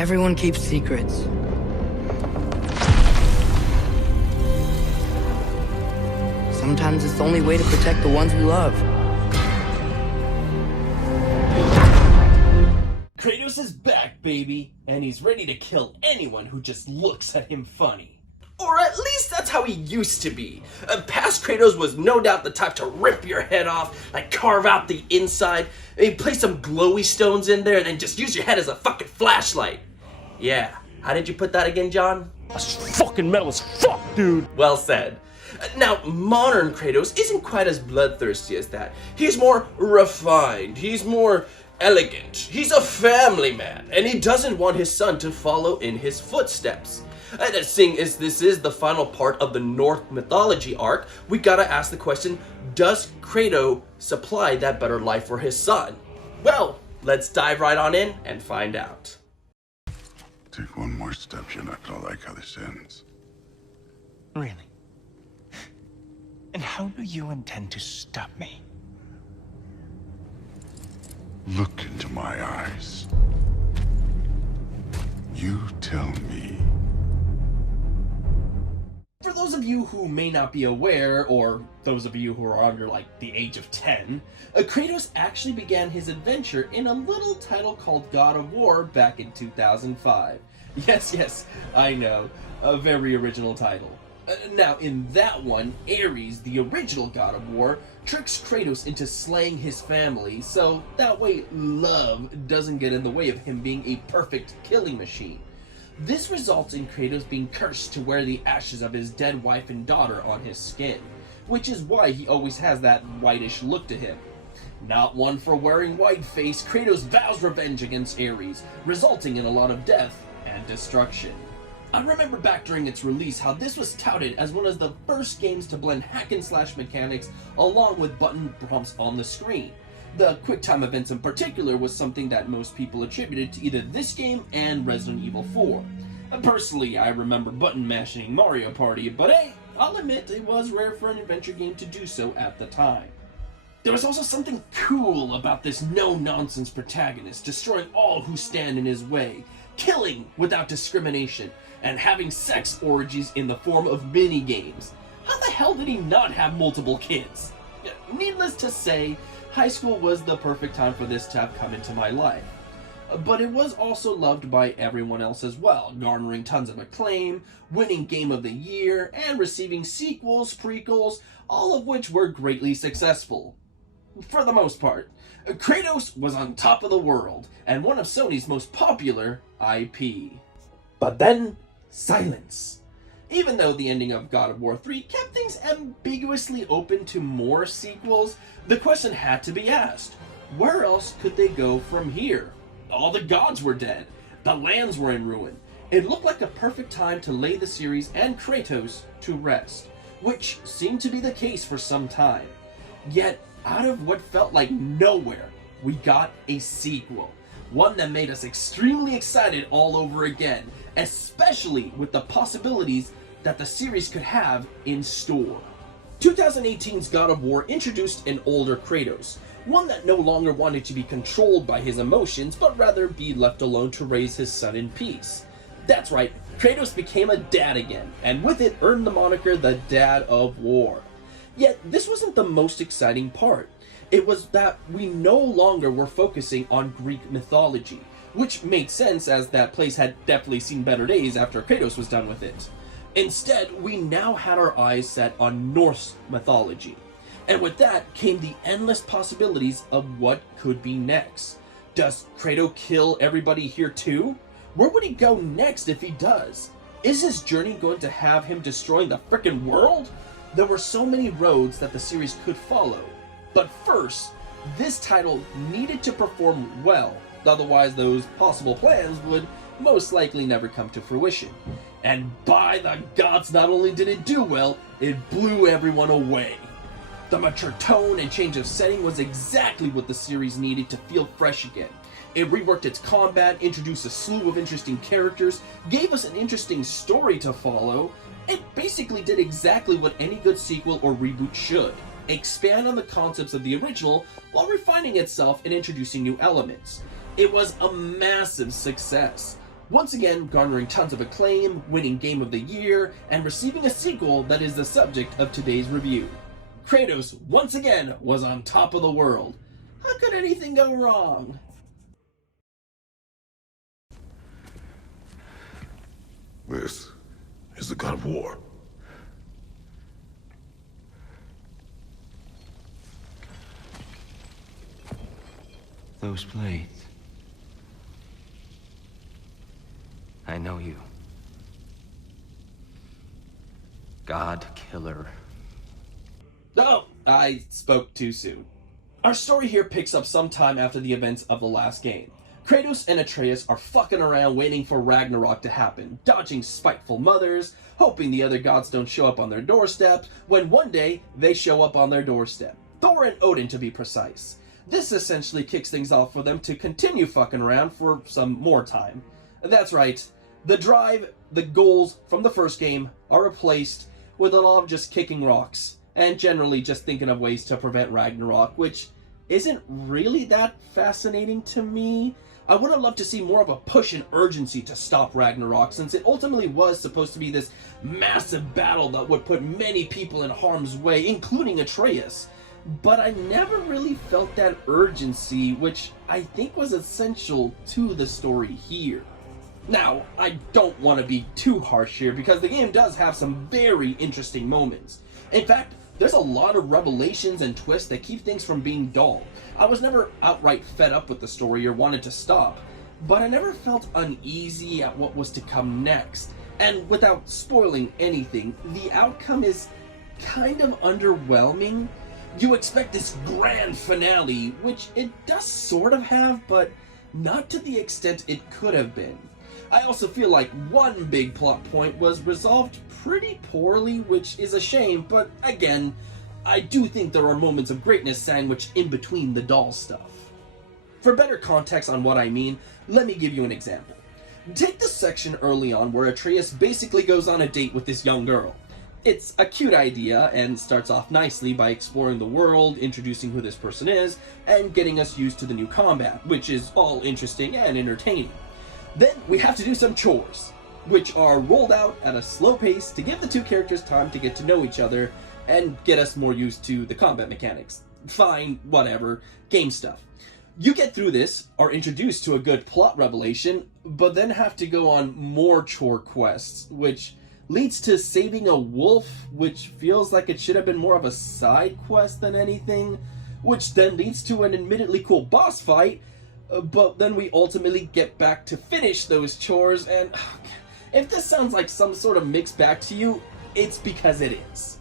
Everyone keeps secrets. Sometimes it's the only way to protect the ones we love. Kratos is back, baby, and he's ready to kill anyone who just looks at him funny. Or at least that's how he used to be. Past Kratos was no doubt the type to rip your head off, like carve out the inside, maybe place some glowy stones in there, and then just use your head as a fucking flashlight. Yeah, how did you put that again, John? That's fucking metal as fuck, dude! Well said. Now, modern Kratos isn't quite as bloodthirsty as that. He's more refined, he's more elegant, he's a family man, and he doesn't want his son to follow in his footsteps. And seeing as this is the final part of the Norse mythology arc, we gotta ask the question, does Kratos supply that better life for his son? Well, let's dive right on in and find out. Take one more step, you're not gonna like how this ends. Really? And how do you intend to stop me? Look into my eyes. You tell me. For those of you who may not be aware, or those of you who are under like the age of 10, Kratos actually began his adventure in a little title called God of War back in 2005. Yes, I know, a very original title. Now, in that one, Ares, the original God of War, tricks Kratos into slaying his family, so that way love doesn't get in the way of him being a perfect killing machine. This results in Kratos being cursed to wear the ashes of his dead wife and daughter on his skin, which is why he always has that whitish look to him. Not one for wearing whiteface, Kratos vows revenge against Ares, resulting in a lot of death and destruction. I remember back during its release how this was touted as one of the first games to blend hack and slash mechanics along with button prompts on the screen. The QuickTime events in particular was something that most people attributed to either this game and Resident Evil 4. Personally, I remember button mashing Mario Party, but hey, I'll admit it was rare for an adventure game to do so at the time. There was also something cool about this no-nonsense protagonist, destroying all who stand in his way, killing without discrimination, and having sex orgies in the form of mini-games. How the hell did he not have multiple kids? Needless to say, high school was the perfect time for this to have come into my life. But it was also loved by everyone else as well, garnering tons of acclaim, winning Game of the Year, and receiving sequels, prequels, all of which were greatly successful. For the most part, Kratos was on top of the world, and one of Sony's most popular IP. But then, silence. Even though the ending of God of War 3 kept things ambiguously open to more sequels, the question had to be asked, where else could they go from here? All the gods were dead, the lands were in ruin. It looked like a perfect time to lay the series and Kratos to rest, which seemed to be the case for some time. Yet, out of what felt like nowhere, we got a sequel. One that made us extremely excited all over again, especially with the possibilities that the series could have in store. 2018's God of War introduced an older Kratos, one that no longer wanted to be controlled by his emotions, but rather be left alone to raise his son in peace. That's right, Kratos became a dad again, and with it earned the moniker the Dad of War. Yet, this wasn't the most exciting part. It was that we no longer were focusing on Greek mythology, which made sense as that place had definitely seen better days after Kratos was done with it. Instead, we now had our eyes set on Norse mythology. And with that came the endless possibilities of what could be next. Does Kratos kill everybody here too? Where would he go next if he does? Is his journey going to have him destroying the frickin' world? There were so many roads that the series could follow. But first, this title needed to perform well, otherwise those possible plans would most likely never come to fruition. And by the gods, not only did it do well, it blew everyone away. The mature tone and change of setting was exactly what the series needed to feel fresh again. It reworked its combat, introduced a slew of interesting characters, gave us an interesting story to follow, and basically did exactly what any good sequel or reboot should. Expand on the concepts of the original while refining itself and introducing new elements. It was a massive success. once again garnering tons of acclaim, winning Game of the Year, and receiving a sequel that is the subject of today's review. Kratos, once again, was on top of the world. How could anything go wrong? This is the God of War. Those blades. I know you. God Killer. Oh, I spoke too soon. Our story here picks up sometime after the events of the last game. Kratos and Atreus are fucking around waiting for Ragnarok to happen, dodging spiteful mothers, hoping the other gods don't show up on their doorstep, when one day they show up on their doorstep. Thor and Odin, to be precise. This essentially kicks things off for them to continue fucking around for some more time. That's right, the drive, the goals from the first game are replaced with a lot of just kicking rocks, and generally just thinking of ways to prevent Ragnarok, which isn't really that fascinating to me. I would have loved to see more of a push and urgency to stop Ragnarok, since it ultimately was supposed to be this massive battle that would put many people in harm's way, including Atreus. But I never really felt that urgency, which I think was essential to the story here. Now, I don't want to be too harsh here, because the game does have some very interesting moments. In fact, there's a lot of revelations and twists that keep things from being dull. I was never outright fed up with the story or wanted to stop, but I never felt uneasy at what was to come next. And without spoiling anything, the outcome is kind of underwhelming. You expect this grand finale, which it does sort of have, but not to the extent it could have been. I also feel like one big plot point was resolved pretty poorly, which is a shame, but again, I do think there are moments of greatness sandwiched in between the doll stuff. For better context on what I mean, let me give you an example. Take the section early on where Atreus basically goes on a date with this young girl. It's a cute idea and starts off nicely by exploring the world, introducing who this person is, and getting us used to the new combat, which is all interesting and entertaining. Then we have to do some chores, which are rolled out at a slow pace to give the two characters time to get to know each other and get us more used to the combat mechanics. Fine, whatever, game stuff. You get through this, are introduced to a good plot revelation, but then have to go on more chore quests, which leads to saving a wolf, which feels like it should have been more of a side quest than anything, which then leads to an admittedly cool boss fight, but then we ultimately get back to finish those chores, and if this sounds like some sort of mixed bag to you, it's because it is.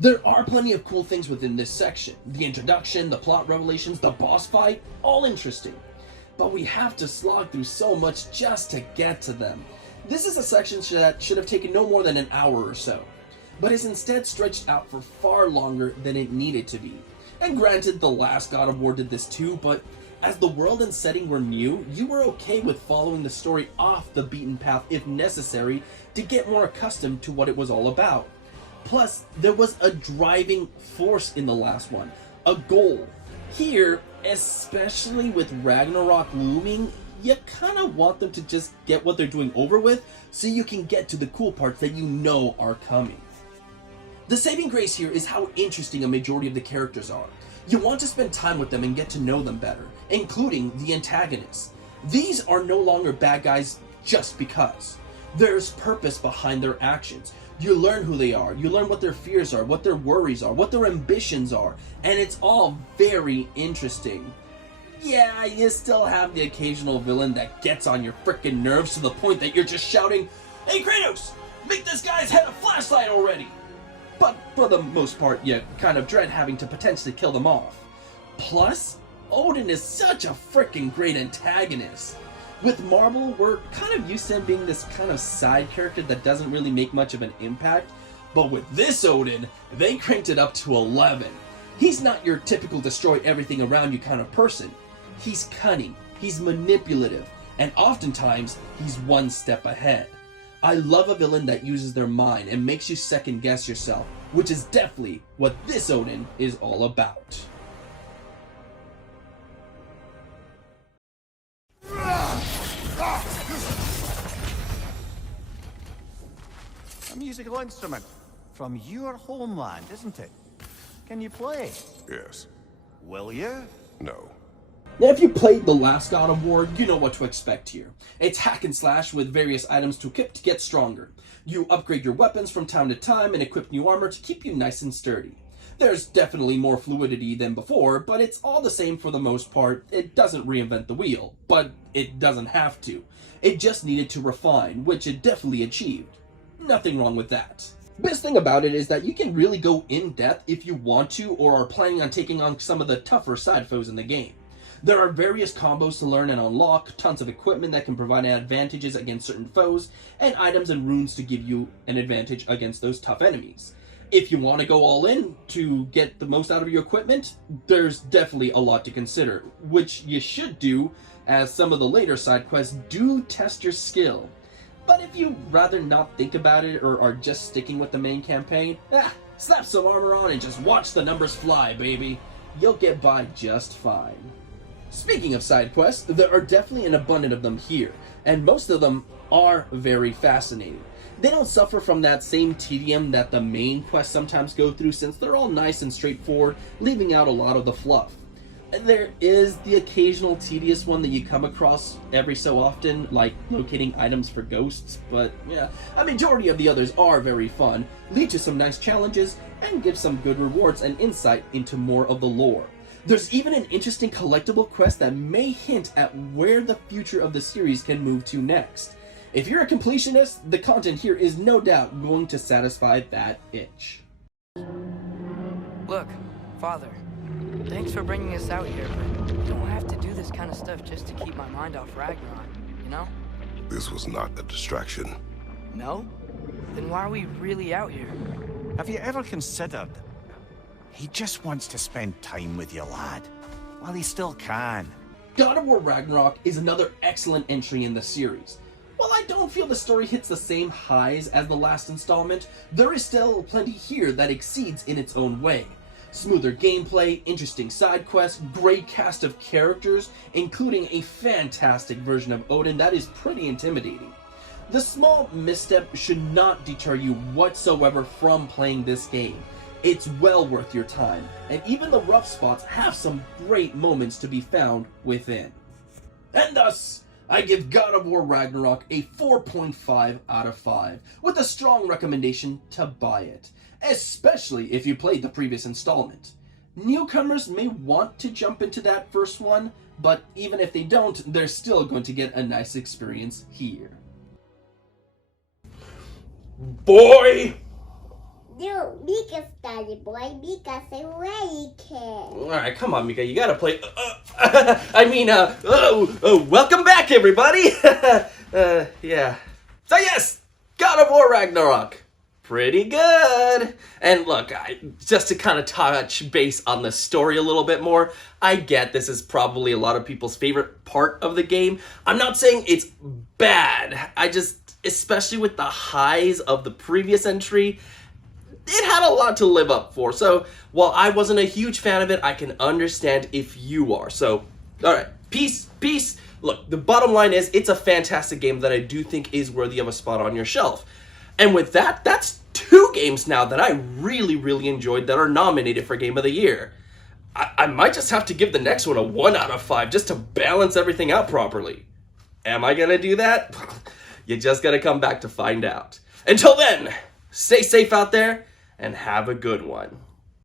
There are plenty of cool things within this section. The introduction, the plot revelations, the boss fight, all interesting. But we have to slog through so much just to get to them. This is a section that should have taken no more than an hour or so, but is instead stretched out for far longer than it needed to be. And granted, the last God of War did this too, but as the world and setting were new, you were okay with following the story off the beaten path if necessary to get more accustomed to what it was all about. Plus, there was a driving force in the last one, a goal. Here, especially with Ragnarok looming, you kind of want them to just get what they're doing over with so you can get to the cool parts that you know are coming. The saving grace here is how interesting a majority of the characters are. You want to spend time with them and get to know them better, including the antagonists. These are no longer bad guys just because. There's purpose behind their actions. You learn who they are, you learn what their fears are, what their worries are, what their ambitions are, and it's all very interesting. Yeah, you still have the occasional villain that gets on your frickin' nerves to the point that you're just shouting, "Hey Kratos, make this guy's head a flashlight already!" But for the most part, you kind of dread having to potentially kill them off. Plus, Odin is such a frickin' great antagonist. With Marvel, we're kind of used to him being this kind of side character that doesn't really make much of an impact, but with this Odin, they cranked it up to 11. He's not your typical destroy everything around you kind of person. He's cunning, he's manipulative, and oftentimes, he's one step ahead. I love a villain that uses their mind and makes you second guess yourself, which is definitely what this Odin is all about. musical instrument from your homeland, isn't it? Can you play? Yes. Will you? No. Now, if you played the last God of War, you know what to expect here. It's hack and slash with various items to equip to get stronger. You upgrade your weapons from time to time and equip new armor to keep you nice and sturdy. There's definitely more fluidity than before, but it's all the same for the most part. It doesn't reinvent the wheel, but it doesn't have to. It just needed to refine, which it definitely achieved. Nothing wrong with that. Best thing about it is that you can really go in depth if you want to or are planning on taking on some of the tougher side foes in the game. There are various combos to learn and unlock, tons of equipment that can provide advantages against certain foes, and items and runes to give you an advantage against those tough enemies. If you want to go all in to get the most out of your equipment, there's definitely a lot to consider, which you should do, as some of the later side quests do test your skill. But if you'd rather not think about it or are just sticking with the main campaign, slap some armor on and just watch the numbers fly, baby. You'll get by just fine. Speaking of side quests, there are definitely an abundance of them here, and most of them are very fascinating. They don't suffer from that same tedium that the main quests sometimes go through, since they're all nice and straightforward, leaving out a lot of the fluff. There is the occasional tedious one that you come across every so often, like locating items for ghosts, but yeah, a majority of the others are very fun, lead to some nice challenges, and give some good rewards and insight into more of the lore. There's even an interesting collectible quest that may hint at where the future of the series can move to next. If you're a completionist, the content here is no doubt going to satisfy that itch. Look, Father, thanks for bringing us out here, but you don't have to do this kind of stuff just to keep my mind off Ragnarok, you know? This was not a distraction. No? Then why are we really out here? Have you ever considered? He just wants to spend time with you, lad, while he still can. God of War Ragnarok is another excellent entry in the series. While I don't feel the story hits the same highs as the last installment, there is still plenty here that exceeds in its own way. Smoother gameplay, interesting side quests, great cast of characters, including a fantastic version of Odin that is pretty intimidating. The small misstep should not deter you whatsoever from playing this game. It's well worth your time, and even the rough spots have some great moments to be found within. And thus, I give God of War Ragnarok a 4.5 out of 5, with a strong recommendation to buy it, especially if you played the previous installment. Newcomers may want to jump into that first one, but even if they don't, they're still going to get a nice experience here. Boy! No, Mika started, boy. Mika said, where you can. Alright, come on, Mika, you gotta play. Welcome back, everybody! Yeah. So, yes, God of War Ragnarok. Pretty good. And look, just to kind of touch base on the story a little bit more, I get this is probably a lot of people's favorite part of the game. I'm not saying it's bad. Especially with the highs of the previous entry, it had a lot to live up for. So while I wasn't a huge fan of it, I can understand if you are. So, alright, peace. Look, the bottom line is, it's a fantastic game that I do think is worthy of a spot on your shelf. And with that, that's 2 games now that I really, really enjoyed that are nominated for Game of the Year. I might just have to give the next one a 1 out of 5 just to balance everything out properly. Am I gonna do that? You just gotta come back to find out. Until then, stay safe out there and have a good one.